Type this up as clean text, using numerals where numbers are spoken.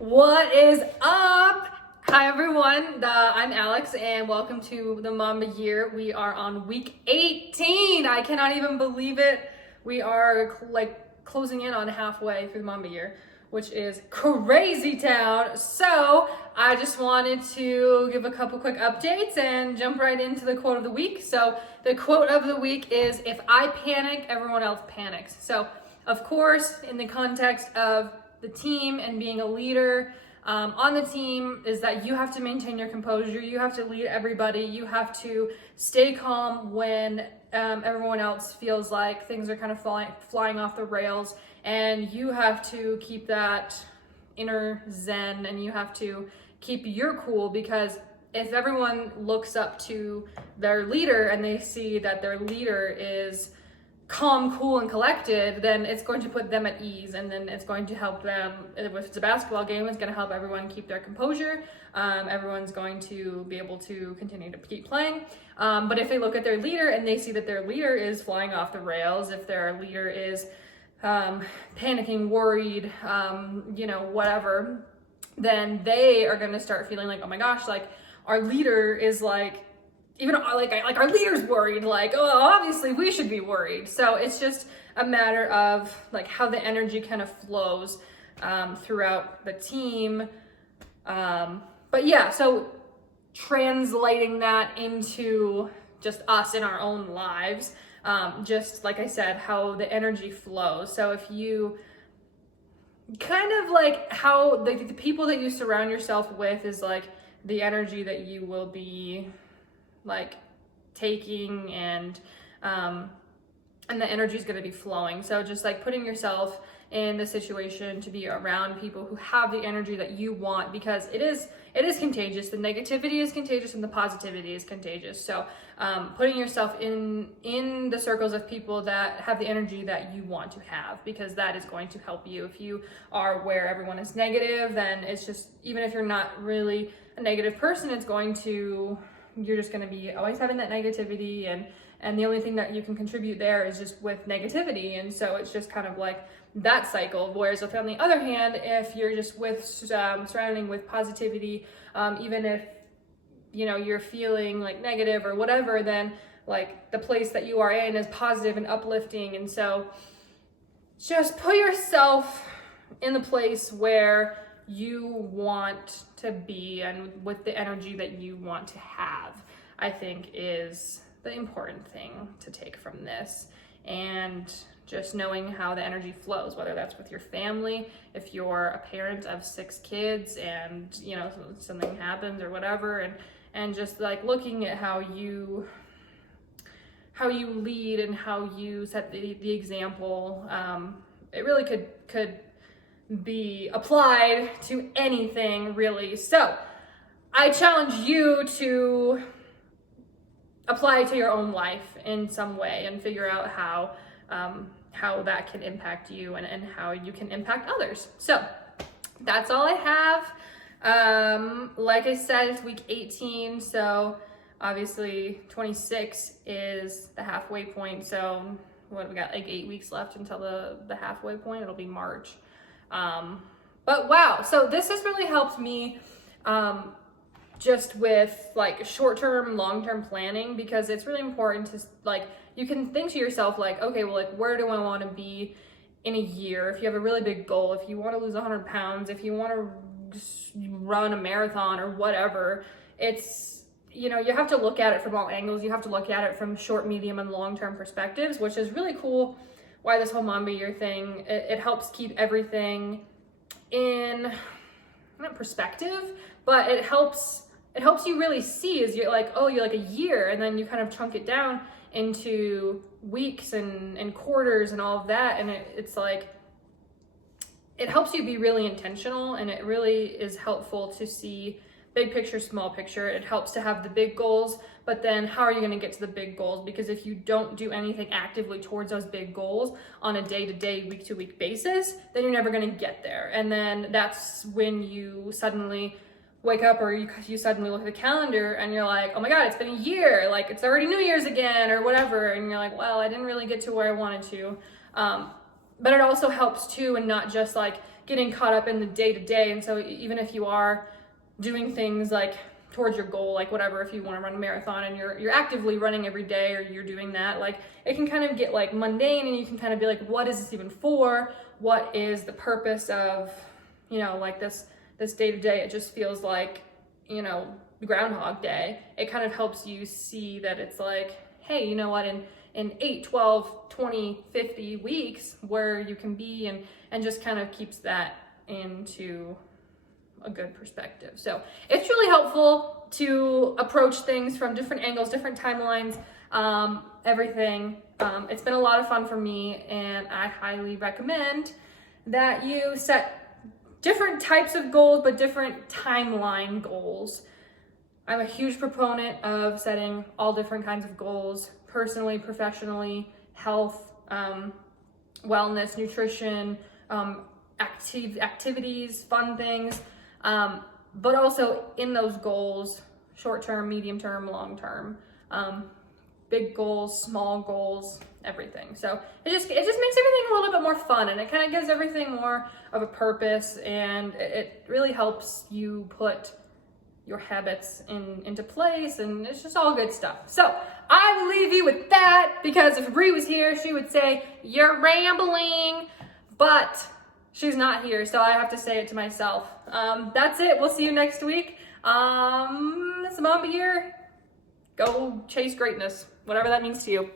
What is up? Hi everyone, I'm Alex and welcome to the Mamba year. We are on week 18. I cannot even believe it. We are closing in on halfway through the Mamba year, which is crazy town. So I just wanted to give a couple quick updates and jump right into the quote of the week. So the quote of the week is, if I panic, everyone else panics. So of course, in the context of the team and being a leader on the team, is that you have to maintain your composure. You have to lead everybody. You have to stay calm when everyone else feels like things are kind of flying off the rails, and you have to keep that inner zen, and you have to keep your cool, because if everyone looks up to their leader and they see that their leader is calm, cool, and collected, then it's going to put them at ease, and then it's going to help them. If it's a basketball game, it's going to help everyone keep their composure. Everyone's going to be able to continue to keep playing. But if they look at their leader and they see that their leader is flying off the rails, if their leader is panicking, worried, whatever, then they are going to start feeling like, oh my gosh, like our leader is even our leader's worried, oh, obviously we should be worried. So it's just a matter of how the energy kind of flows throughout the team. But yeah, so translating that into just us in our own lives, just like I said, how the energy flows. So if you kind of how the people that you surround yourself with is the energy that you will be taking, and the energy is going to be flowing. So just putting yourself in the situation to be around people who have the energy that you want, because it is contagious. The negativity is contagious and the positivity is contagious. So putting yourself in the circles of people that have the energy that you want to have, because that is going to help you. If you are where everyone is negative, then it's just, even if you're not really a negative person, you're just going to be always having that negativity, and the only thing that you can contribute there is just with negativity. And so it's just kind of that cycle. Whereas if on the other hand, if you're just surrounding with positivity, even if you're feeling negative or whatever, then the place that you are in is positive and uplifting. And so just put yourself in the place where you want to be and with the energy that you want to have, I think is the important thing to take from this. And just knowing how the energy flows, whether that's with your family, if you're a parent of 6 kids and something happens or whatever, and just looking at how you lead and how you set the example. It really could be applied to anything, really. So I challenge you to apply it to your own life in some way and figure out how that can impact you and how you can impact others. So that's all I have. Like I said, it's week 18, so obviously 26 is the halfway point. So what, we got 8 weeks left until the halfway point. It'll be March. But wow, so this has really helped me just with short-term, long-term planning, because it's really important to you can think to yourself okay, well, where do I want to be in a year? If you have a really big goal, if you want to lose 100 pounds, if you want to run a marathon or whatever, it's you have to look at it from all angles. You have to look at it from short, medium, and long-term perspectives, which is really cool. Why this whole Mamba year thing, it helps keep everything in, not perspective, but it helps you really see, as you're you're a year, and then you kind of chunk it down into weeks and quarters and all of that, and it's it helps you be really intentional, and it really is helpful to see big picture, small picture. It helps to have the big goals, but then how are you going to get to the big goals? Because if you don't do anything actively towards those big goals on a day-to-day, week-to-week basis, then you're never going to get there. And then that's when you suddenly wake up, or you suddenly look at the calendar and you're like, oh my God, it's been a year. It's already New Year's again or whatever. And you're like, well, I didn't really get to where I wanted to. But it also helps too, and not just getting caught up in the day to day. And so even if you are doing things like towards your goal, like whatever, if you want to run a marathon and you're actively running every day, or you're doing that, like it can kind of get like mundane, and you can kind of be like, what is this even for? What is the purpose of, you know, like this day to day? It just feels like, you know, Groundhog Day. It kind of helps you see that it's like, hey, you know what, in 8, 12, 20, 50 weeks where you can be, and just kind of keeps that into a good perspective. So it's really helpful to approach things from different angles, different timelines, everything. It's been a lot of fun for me, and I highly recommend that you set different types of goals, but different timeline goals. I'm a huge proponent of setting all different kinds of goals, personally, professionally, health, wellness, nutrition, activities, fun things, but also in those goals, short-term, medium-term, long-term, big goals, small goals, everything. So it just makes everything a little bit more fun, and it kind of gives everything more of a purpose, and it really helps you put your habits into place, and it's just all good stuff. So I will leave you with that, because if Bree was here, she would say, you're rambling, but she's not here, so I have to say it to myself. That's it. We'll see you next week. It's a Mamba year. Go chase greatness, whatever that means to you.